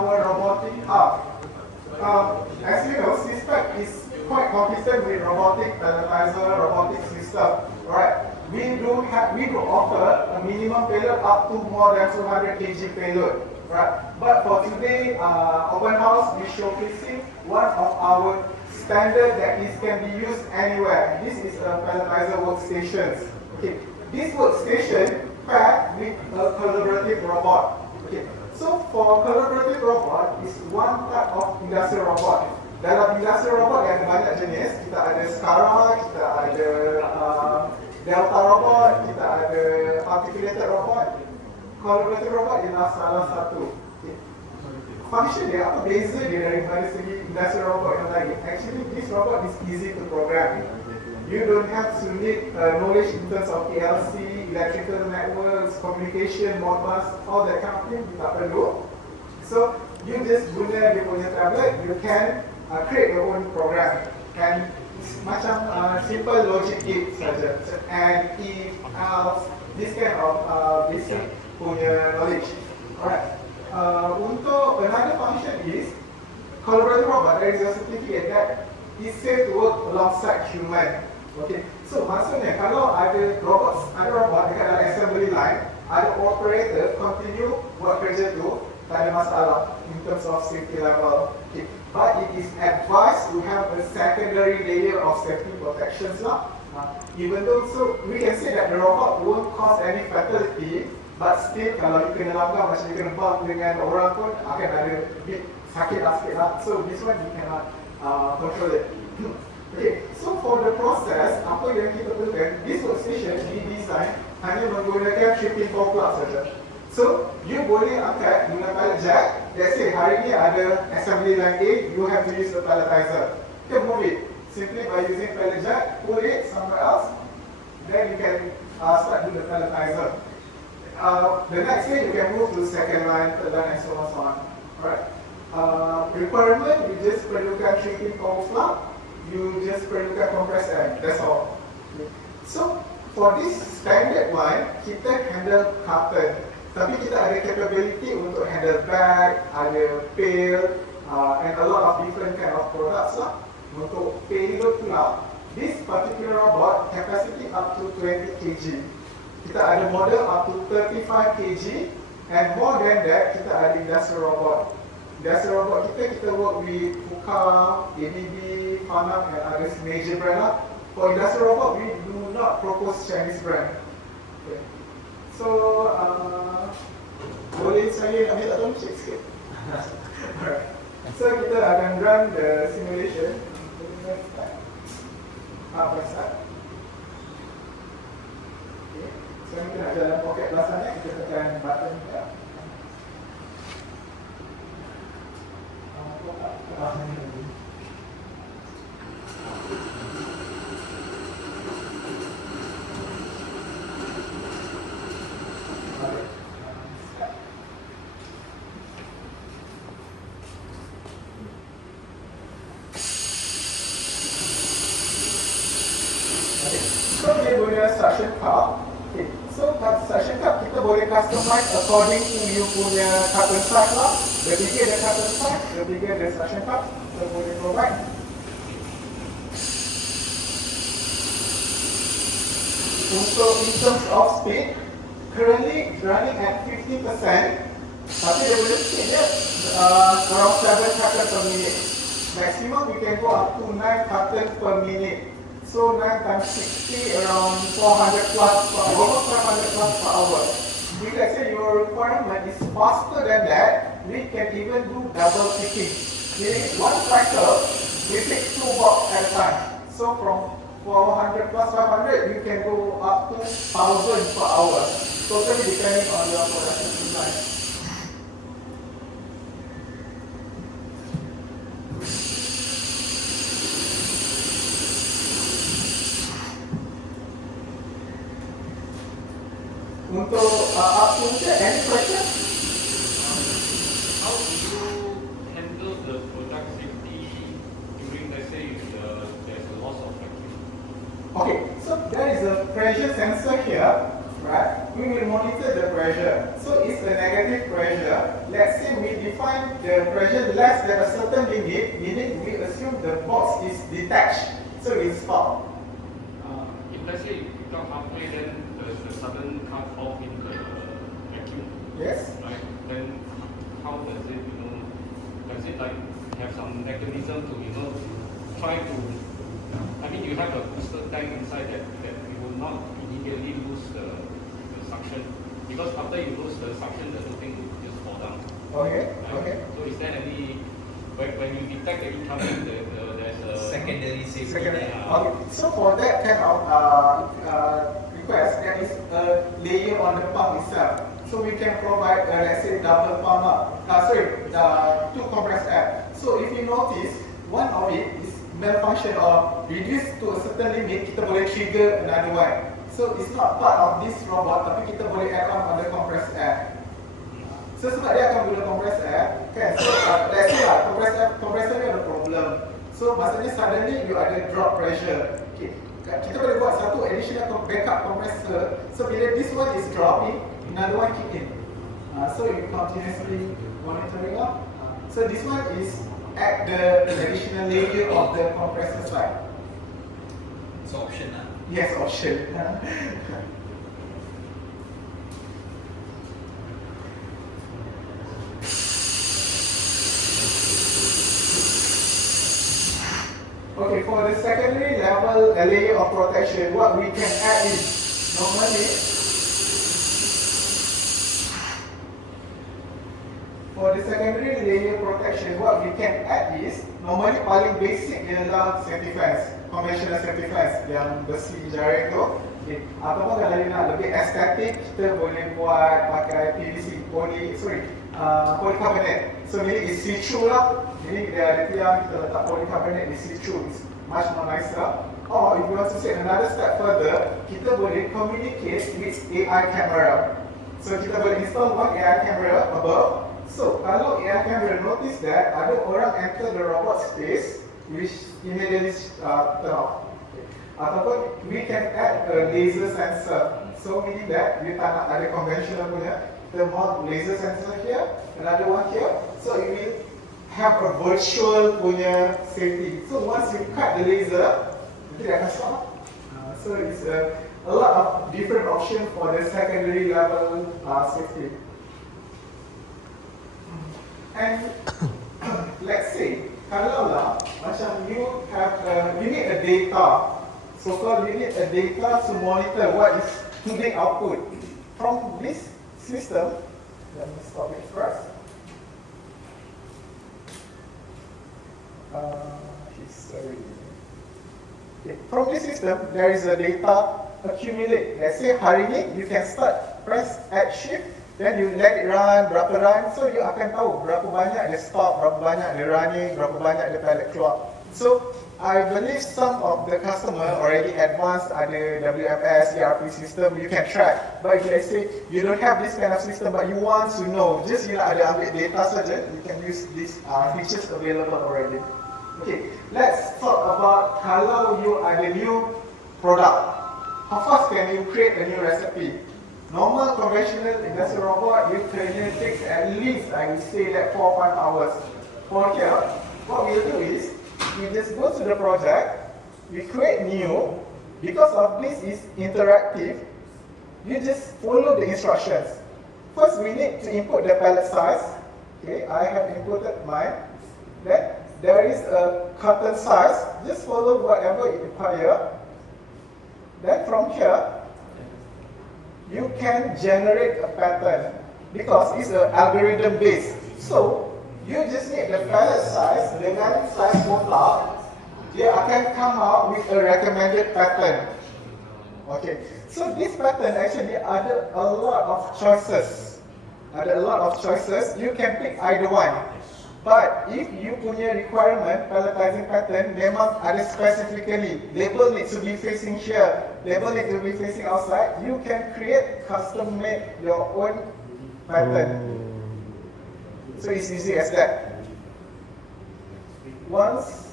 our robotic hub. As you know, system is quite competent with robotic palletizer, robotic system. Right? We do offer a minimum payload up to more than 200 kg payload. Right? But for today, open house, we showcasing one of our standard that can be used anywhere. This is a palletizer workstation. Okay. This workstation paired with a collaborative robot. Okay. So for collaborative robot is one type of industrial robot. Dalam industrial robot yang banyak jenis, kita ada Scala, kita ada Delta robot, kita ada articulated robot. Collaborative robot ialah salah satu. Okay. Function dia, apa beza dia daripada segi industrial robot yang lain? Actually, this robot is easy to program. You don't have to need knowledge in terms of PLC, electrical networks, communication, modbus, all that kind of thing, you tak perlu. So, you just guna dia punya tablet, you can create your own program. And macam simple logic gate saja. And if, else, this kind of basic punya knowledge. Alright. Untuk another function is collaborative robot. There is a certificate that is safe to work alongside human. Okay. So maksudnya kalau ada robot dekat dalam assembly line, ada operator continue buat kerja tu, tak ada masalah in terms of safety level. Okay. But it is advised to have a secondary layer of safety protections lah. Even though, so we can say that the robot won't cause any fatality, but still kalau you kena langgar macam you kena bump dengan orang pun akan ada bit sakit lah sikit lah. So this one you cannot control it. Okay, so for the process, apa yang kita perlukan, this workstation didesign hanya menggunakan shipping for plug saja. So, you boleh angkat guna pallet jack. Let's say hari ni ada assembly line A, you have to use the palletizer. You can move it simply by using pallet jack, pull it somewhere else, then you can start with the palletizer. The next way you can move to second line, third line, and so on, so on. Alright. Requirement, you just perlukan shipping for plug. You just perlukan compress air, that's all. Okay. So, for this standard one, kita handle carton. Tapi kita ada capability untuk handle bag, ada pail, and a lot of different kind of products lah. Untuk payload pula, this particular robot capacity up to 20 kg. Kita ada model up to 35 kg, and more than that, kita ada industrial robot. Industrial robot kita work with KUKA, ABB, Fanam, and other major brand lah. For industrial robot, we do not propose Chinese brand. Okay. So, boleh saya ambil tak tolong cek sikit? Alright. So, kita akan run the simulation. Press start. Okay. So, kita nak jalan pocket belakangnya, kita tekan button ni. So dia guna suction cup. Okay. So suction cup kita boleh customize according to you punya carton size lah. The bigger the carton size, the bigger the suction cup. So boleh provide. Untuk in terms of speed, currently running at 50%. Tapi dia boleh speed dia around 7 carton per minute. Maximum we can go up to 9 carton per minute. So 9 times 60 around 400 plus per hour, almost 500 plus per hour. If let's say your requirement is faster than that, we can even do double picking. Meaning one cycle, we pick 2 box at a time. So from 400 plus 500, you can go up to 1000 per hour. Totally depending on your production design. Untuk up to any question? How do you handle the product safety during, let's say, there's a loss of vacuum? Okay, so there is a pressure sensor here, right? We will monitor the pressure. So it's a negative pressure. Let's say we find the pressure less than a certain limit, meaning we assume the box is detached, so it's stopped. If let's say you got halfway, then there's a sudden cut off in the vacuum. Yes. Right. Then how does it, does it like have some mechanism to, try to, I mean, you have a booster tank inside that you will not immediately lose the suction, because after you lose the suction, the whole thing will just fall down. Okay. Right? Okay. So is there any, when you detect the incoming, there's a secondary safety. Secondary. Okay. So for that kind of request, there is a layer on the pump itself. So we can provide, let's say, double pump up. Two compressed air. So if you notice, one of it is malfunction or reduced to a certain limit, kita boleh trigger another one. So it's not part of this robot, tapi kita boleh add on the compressed air. So sebab dia akan guna compressed air, kan? So let's say lah, compressor ni ada problem. So maksudnya suddenly you ada drop pressure. Okay. Kita boleh buat satu additional backup compressor. So bila this one is dropping, another one kick in. So you continuously monitoring up. So this one is at the additional layer of the compressor side. It's option lah. Yes, option. Okay, for the secondary level layer of protection, what we can add is normally for the secondary layer protection, what we can add is normally paling basic ialah safety fence, conventional safety fence yang besi jaring tu. Okay. Ataupun kalau nak lebih estetik, kita boleh buat pakai PVC, polycarbonate. So ini is see-through lah. Ini dia ada tiang, kita letak polycarbonate di see-through. It's much more nicer. Or if you want to take another step further, kita boleh communicate with AI camera. So kita boleh install one AI camera above. So kalau AI camera notice that ada orang enter the robot space, which immediately turn off. Ataupun we can add a laser sensor. So meaning that you tak nak ada conventional punya, the more laser sensor here, another one here. So it will have a virtual punya safety. So once you cut the laser, nanti dia akan stop. So it's a lot of different options for the secondary level safety. And let's say, kalau lah macam you have you need a data, so called you need a data to monitor what is today output from this system. Let me stop it first. History. Okay. From this system, there is a data accumulate. Let's say hari ni you can start press add shift, then you let it run, berapa run, so you akan tahu berapa banyak dia stop, berapa banyak dia running, berapa banyak dia pellet keluar. So I believe some of the customer already advanced ada WMS, ERP system, you can track. But if let's say you don't have this kind of system but you want to know, just you nak ada ambil data saja, you can use these features available already. Okay, let's talk about kalau you ada new product. How fast can you create a new recipe? Normal conventional industrial robot, you can take at least, I would say that 4 or 5 hours. For here, what we'll do is, we just go to the project, we create new, because of this is interactive, you just follow the instructions. First, we need to input the pallet size. Okay, I have inputted mine. Then, there is a carton size, just follow whatever you require. Then from here, you can generate a pattern because it's an algorithm based. So you just need the pallet size dengan size mutlak, dia akan come out with a recommended pattern. Okay, so this pattern actually ada a lot of choices. You can pick either one. But if you punya requirement palletizing pattern memang ada specifically, label needs to be facing here, label needs to be facing outside, you can create custom made your own pattern. So it's easy as that. Once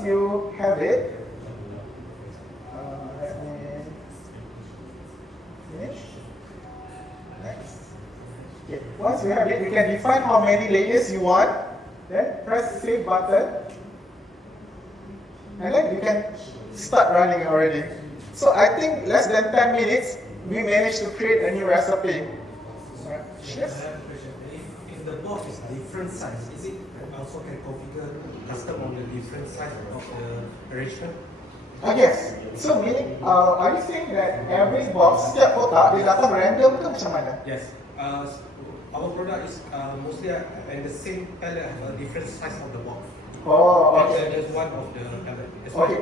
you have it, let me finish. Next. Okay. Once you have it, you can define how many layers you want, then press save button, and then you can start running already. So I think less than 10 minutes, we managed to create a new recipe. Yes? I have a question. If the box is different size, is it also can configure custom on the different size of the arrangement? Yes. So meaning, are you saying that every box, setiap kotak, dia datang random ke macam mana? Yes. Our product is mostly and the same palette have a different size of the box. Oh, But okay. there's one of the palette. Okay.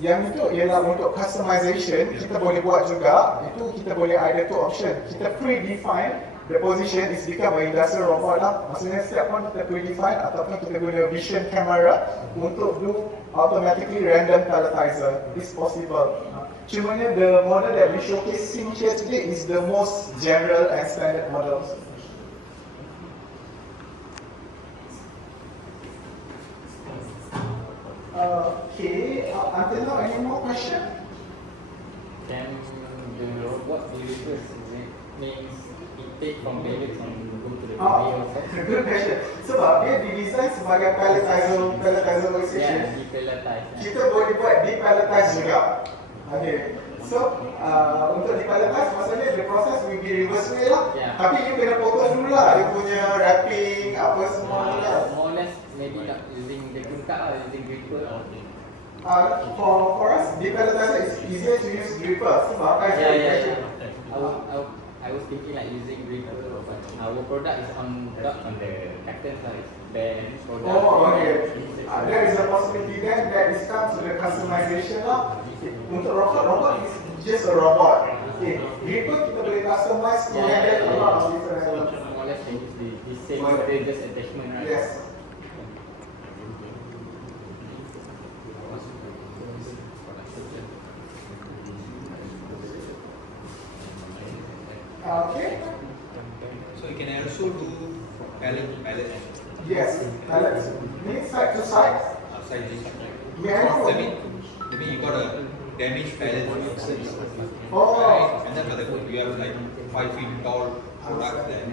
Yang itu ialah untuk customization, kita boleh buat juga. Itu kita boleh ada two option. Kita predefine the position is become an industrial robot lah. Maksudnya setiap pun kita predefine ataupun kita guna vision camera untuk do automatically random palletizer. It's possible. Cumanya the model that we showcasing here today is the most general and standard models. Okay, until now, any more question? Can the robot delivers, is it means it take from pallets and go to the delivery also? Good question. Sebab dia didesign sebagai palletizer workstation. Yeah, depalletize. Kita boleh buat depalletize juga. Okay. So, untuk depalletize, maksudnya the process will be reverse way lah. Yeah. Tapi you kena potong dulu lah, dia punya wrapping, apa semua lah. More or less maybe not using the cut or using gripper or For us, depalletizer is easier to use gripper. Sebab yeah. I was thinking like using gripper, but our product is on not on the carton, so it's band product. Oh, okay. There is a possibility then that is comes to the customization lah. Untuk robot is just a robot. Okay. Gripper kita boleh customize to handle a lot of different items. More or less they use the same stages attachment, right? Yes. Okay. So you can also do pallet. Yes. Let's mean side to side. Outside this. May I know what? Maybe you got a damaged pallet. Oh. Right? And then for the you have like 5 feet tall product there.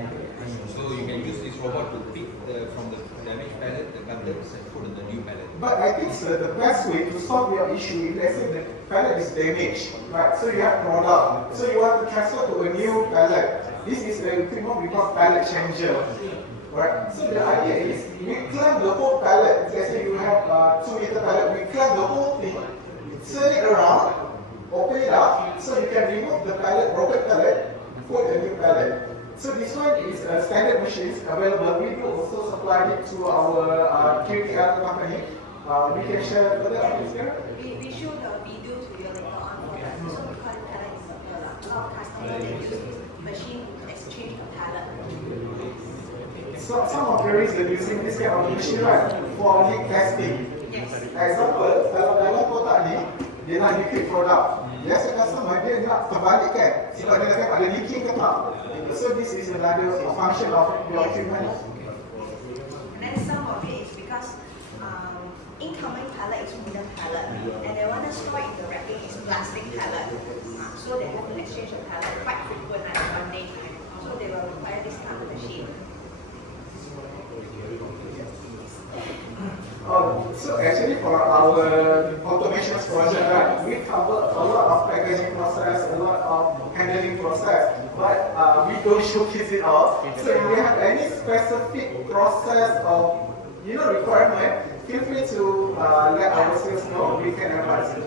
So you can use this robot to pick from the damaged pallet, the cutters, and put in the new pallet. But I think sir, the best way to solve your issue, if let's say the pallet is damaged, right? So you have product, so you want to transfer to a new pallet. This is the equipment we call pallet changer, right? So the idea is we clamp the whole pallet. Let's say you have 2-meter pallet, we clamp the whole thing, turn it around, open it up, so you can remove the pallet, broken pallet, put a new pallet. So this one is a standard machine available. We do also supply it to our QTL company. We can share further on this here. We show the video to you later on for that. So we call it pallet inserter. A lot of customers they use this machine to exchange the pallet. So some of the reason using this kind of machine right for leak testing. Yes. Example, kalau dalam kotak ni dia nak liquid product. Biasa customer dia nak terbalikkan sebab dia nak tengok ada leaking ke tak. So this is another function of your equipment. And then some of it is because incoming pallet is wooden pallet, and they want to store in the wrapping is plastic pallet. So they have to exchange the pallet quite frequent at one day time. So they will require this kind of machine. So actually for our automation project, right, we cover a lot of packaging process, a lot of handling process, but we don't showcase it all. So if you have any specific process of requirement, feel free to let our sales know. We can advise you.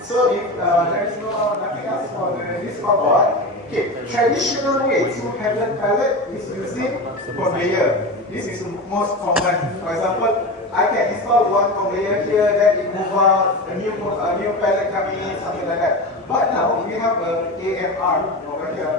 So if there is nothing else for this robot, okay, traditional way to handle pallet is using conveyor. This is most common. For example, I can install one conveyor here, then it move out, a new pallet coming in, something like that. But now we have a AMR over here.